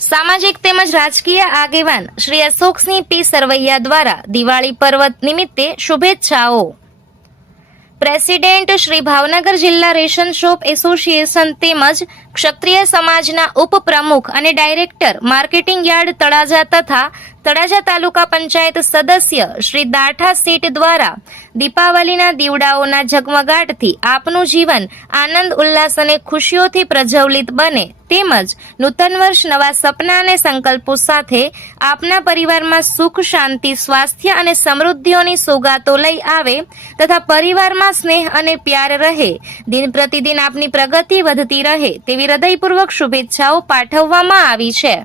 સામાજિક તેમજ રાજકીય આગેવાન શ્રી અશોકસિંહ પી. સરવૈયા દ્વારા દિવાળી પર્વ નિમિત્તે શુભેચ્છાઓ. પ્રેસિડેન્ટ શ્રી ભાવનગર જિલ્લા રેશન શોપ એસોસિએશન તેમજ ક્ષત્રિય સમાજના ઉપપ્રમુખ અને ડાયરેક્ટર, માર્કેટિંગ યાર્ડ તળાજા તથા તળાજા તાલુકા પંચાયત સદસ્ય શ્રી દાઠા સીટ દ્વારા દીપાવલીના દીવડાઓના ઝગમગાટથી આપનું જીવન આનંદ, ઉલ્લાસ અને ખુશીઓથી પ્રજ્વલિત બને તેમજ નૂતન વર્ષ નવા સપના અને સંકલ્પો સાથે આપના પરિવારમાં સુખ, શાંતિ, સ્વાસ્થ્ય અને સમૃદ્ધિઓની સોગાતો લઈ આવે તથા પરિવારમાં સ્નેહ અને પ્યાર રહે. દિન પ્રતિદિન આપની પ્રગતિ વધતી રહે તેવી હૃદયપૂર્વક શુભેચ્છાઓ પાઠવવામાં આવી છે.